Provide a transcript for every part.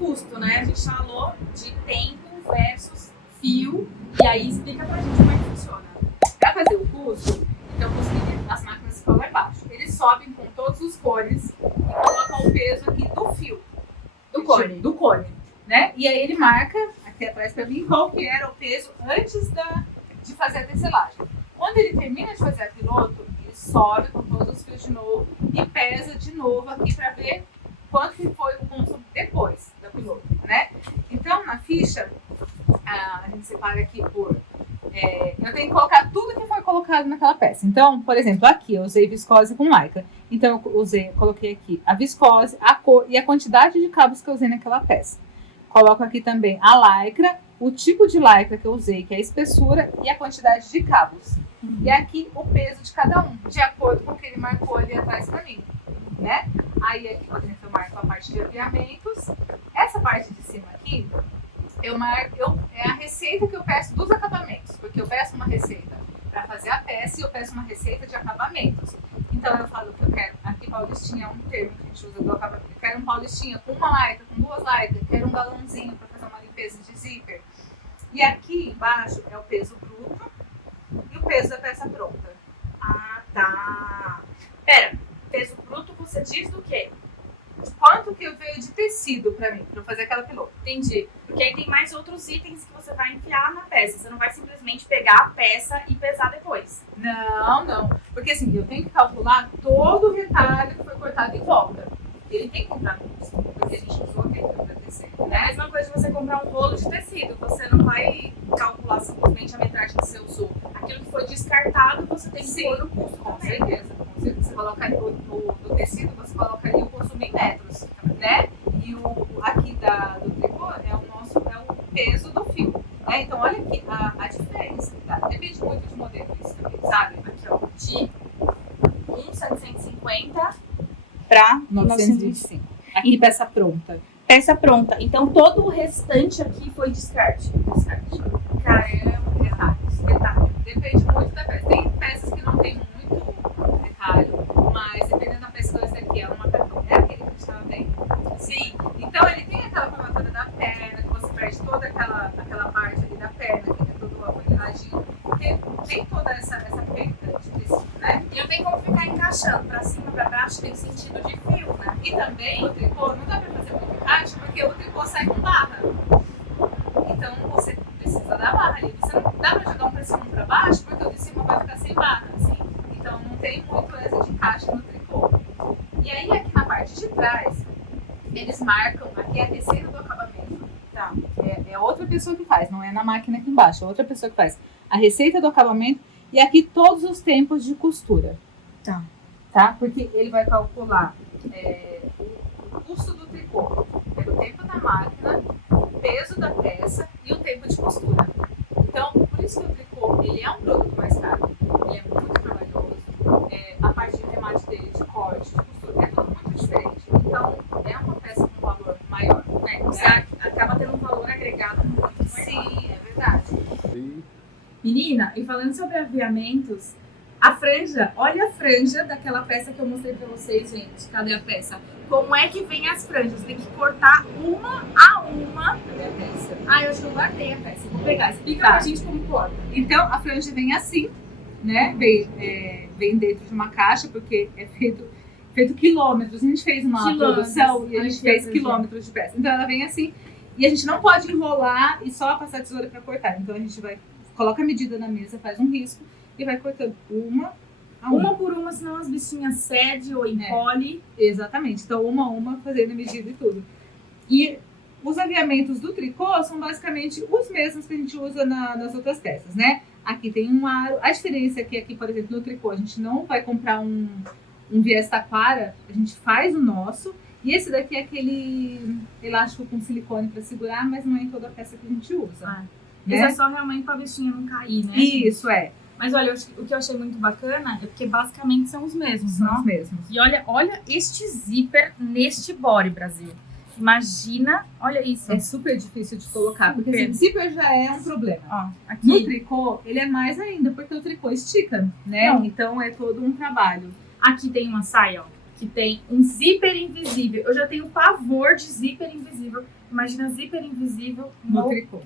custo, né? A gente falou de tempo versus fio, e aí explica pra gente como é que funciona. Para fazer o custo, então as máquinas ficam lá embaixo. Eles sobem com todos os cones e colocam o peso aqui do fio. Do cone, né? E aí ele marca aqui atrás para mim qual que era o peso antes de fazer a tecelagem. Quando ele termina de fazer a piloto, ele sobe com todos os fios de novo e pesa de novo aqui para ver quanto que foi o consumo depois da piloto, né? Então na ficha a gente separa aqui por eu tenho que colocar tudo que foi colocado naquela peça. Então, por exemplo, aqui eu usei viscose com lycra. Então eu coloquei aqui a viscose, a cor e a quantidade de cabos que eu usei naquela peça. Coloco aqui também a lycra, o tipo de lycra que eu usei, que é a espessura e a quantidade de cabos. E aqui o peso de cada um, de acordo com o que ele marcou ali atrás para mim, né? Aí aqui, por exemplo, eu marco a parte de aviamentos. Essa parte de cima aqui, é a receita que eu peço dos acabamentos, porque eu peço uma receita para fazer a peça e eu peço uma receita de acabamentos. Então eu falo que eu quero, aqui paulistinha é um termo que a gente usa do acabamento, eu quero um paulistinha com uma lycra, com duas lycras, quero um galãozinho para fazer uma limpeza de zíper. E aqui embaixo é o peso bruto e o peso da peça pronta. Ah, tá. Pera, peso bruto você diz do quê? Quanto que veio de tecido pra mim, pra eu fazer aquela piloto. Entendi. Porque aí tem mais outros itens que você vai enfiar na peça. Você não vai simplesmente pegar a peça e pesar depois. Não. Porque assim, eu tenho que calcular todo o retalho que foi cortado em volta. Ele tem que entrar no custo, porque a gente usou aquele pra tecido, né? É a mesma coisa de você comprar um rolo de tecido. Você não vai calcular simplesmente a metragem que você usou. Aquilo que foi descartado, você tem que pôr no custo com também. certeza. Você coloca ali do tecido, você coloca ali o consumo em metros, né? E o aqui do tricô é o peso do fio, né? Então olha aqui a diferença, tá? Depende muito de modelo isso também, sabe? Aqui, ó, de 1.750 para 925. Aqui peça pronta. Peça pronta. Então todo o restante aqui foi descarte. Caramba, detalhe. Depende muito da peça. Tem peças que não tem muito detalhe, mas dependendo da peça, esse daqui é uma cartão. É aquele que a gente estava vendo? Sim. Então ele tem aquela formatura da perna, que você perde toda aquela parte ali da perna, que é todo afunilhadinho. Porque tem toda essa perda de tecido, né? E não tem como ficar encaixando pra cima, pra baixo, tem sentido de fio, né? E também o tricô não dá pra fazer muito encaixe, porque o tricô sai com barra. Então você precisa da barra ali. Você não dá pra jogar um pra cima e um pra baixo, porque o de cima vai ficar sem barra, assim. Então não tem muito essa de encaixe no tricô. E aí aqui na parte de trás, eles marcam, aqui é a receita do acabamento. Tá? É outra pessoa que faz, não é na máquina aqui embaixo, é outra pessoa que faz a receita do acabamento e aqui todos os tempos de costura. Tá? Porque ele vai calcular o custo do tricô pelo tempo da máquina, o peso da peça e o tempo de costura. Então, por isso que o tricô ele é um produto mais caro, ele é muito trabalhoso, a parte de remate dele, de corte, de costura, é tudo muito diferente. Então, é uma peça com valor maior. Né? Você acaba tendo um valor agregado muito maior. Sim, é verdade. Menina, e falando sobre aviamentos, a franja, olha a franja daquela peça que eu mostrei pra vocês, gente. Cadê a peça? Como é que vem as franjas? Tem que cortar uma a uma. Cadê a peça? Ah, eu acho que eu guardei a peça. Vou pegar. Explica Tá. pra gente como corta. Então, a franja vem assim, né? Vem dentro de uma caixa, porque é feito quilômetros. A gente fez uma produção e a gente fez quilômetros de peça. Então, ela vem assim. E a gente não pode enrolar e só passar a tesoura para cortar. Então, a gente coloca a medida na mesa, faz um risco e vai cortando uma a uma. Uma por uma, senão as bichinhas cedem ou encolhem. Exatamente. Então, uma a uma, fazendo a medida e tudo. E os aviamentos do tricô são basicamente os mesmos que a gente usa nas outras peças, né? Aqui tem um aro. A diferença é que aqui, por exemplo, no tricô, a gente não vai comprar um viés taquara, a gente faz o nosso. E esse daqui é aquele elástico com silicone para segurar, mas não é em toda a peça que a gente usa. Ah, né? Isso é só realmente pra bichinha não cair, né? Isso, é. Mas olha, o que eu achei muito bacana é porque basicamente são os mesmos, São não? os mesmos. E olha este zíper neste body, Brasil. Imagina, olha isso. É super difícil de colocar, porque Super. assim, zíper já é um problema. Ó, No aqui, tricô, ele é mais ainda, porque o tricô estica, né? Não. Então é todo um trabalho. aqui tem uma saia, ó, que tem um zíper invisível. Eu já tenho pavor de zíper invisível. Imagina zíper invisível no tricô.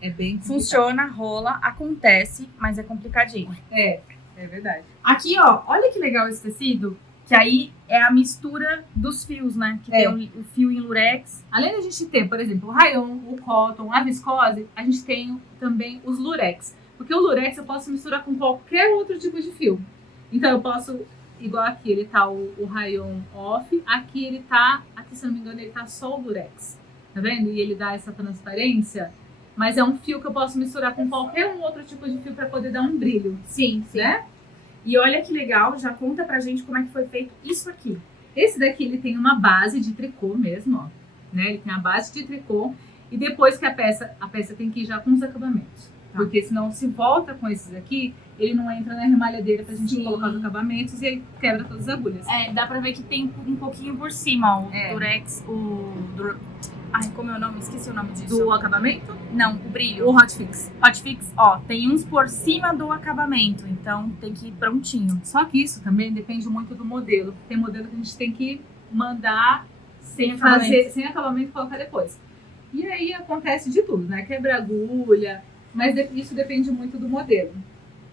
É bem complicado. Funciona, rola, acontece, mas é complicadinho. É verdade. Aqui, ó, olha que legal esse tecido. Que aí é a mistura dos fios, né? Que tem o fio em lurex. Além da gente ter, por exemplo, o rayon, o cotton, a viscose, a gente tem também os lurex. Porque o lurex eu posso misturar com qualquer outro tipo de fio. Então eu posso, igual aqui, ele tá o rayon off, aqui ele tá, aqui se eu não me engano, ele tá só o lurex. Tá vendo? E ele dá essa transparência. Mas é um fio que eu posso misturar com qualquer outro tipo de fio para poder dar um brilho. Sim, né? E olha que legal, já conta pra gente como é que foi feito isso aqui. Esse daqui, ele tem uma base de tricô mesmo, ó. Né? Ele tem a base de tricô. E depois que a peça tem que ir já com os acabamentos. Tá. Porque senão, se volta com esses aqui, ele não entra na remalhadeira pra gente colocar os acabamentos e aí quebra todas as agulhas. Dá pra ver que tem um pouquinho por cima, ó. O durex, Ai, como é o nome? Esqueci o nome disso. Do acabamento? Não, o brilho. O Hotfix. Hotfix, ó, tem uns por cima do acabamento, então tem que ir prontinho. Só que isso também depende muito do modelo. Tem modelo que a gente tem que mandar sem acabamento e colocar depois. E aí acontece de tudo, né? Quebra agulha, mas isso depende muito do modelo.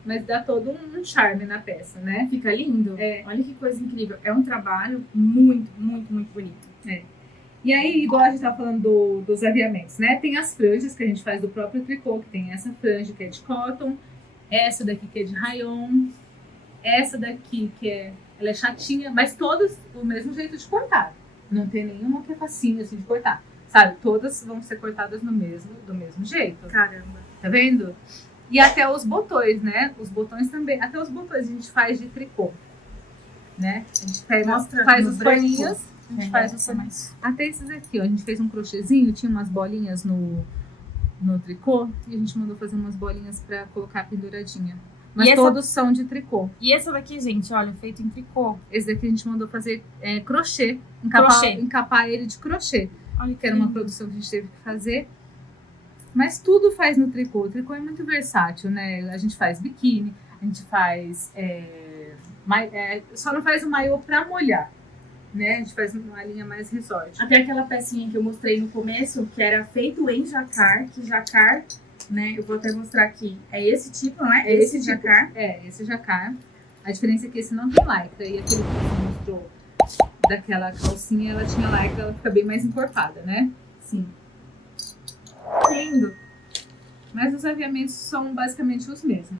Mas dá todo um charme na peça, né? Fica lindo. Olha que coisa incrível. É um trabalho muito, muito, muito bonito. E aí, igual a gente tá falando dos aviamentos, né? Tem as franjas que a gente faz do próprio tricô, que tem essa franja que é de cotton, essa daqui que é de rayon, essa daqui que ela é chatinha, mas todas do mesmo jeito de cortar. Não tem nenhuma que é facinho assim de cortar, sabe? Todas vão ser cortadas do mesmo jeito. Caramba. Tá vendo? E até os botões, né? Os botões também. Até os botões a gente faz de tricô, né? A gente faz os paninhos. A gente faz os paninhos. Até esses aqui, ó. A gente fez um crochêzinho, tinha umas bolinhas no tricô. E a gente mandou fazer umas bolinhas pra colocar penduradinha. Mas todos são de tricô. E essa daqui, gente, olha, feito em tricô. Esse daqui a gente mandou fazer crochê. Encapar ele de crochê. Olha que era uma produção que a gente teve que fazer. Mas tudo faz no tricô. O tricô é muito versátil, né? A gente faz biquíni, a gente faz... só não faz o maiô pra molhar, né? A gente faz uma linha mais resort. Até aquela pecinha que eu mostrei no começo, que era feito em jacar, que jacar, né? Eu vou até mostrar aqui. É esse tipo, não é? Esse jacar? Tipo, esse jacar. A diferença é que esse não tem lycra. E aquele que você mostrou daquela calcinha, ela tinha lycra, ela fica bem mais encorpada, né? Sim. Lindo. Mas os aviamentos são basicamente os mesmos.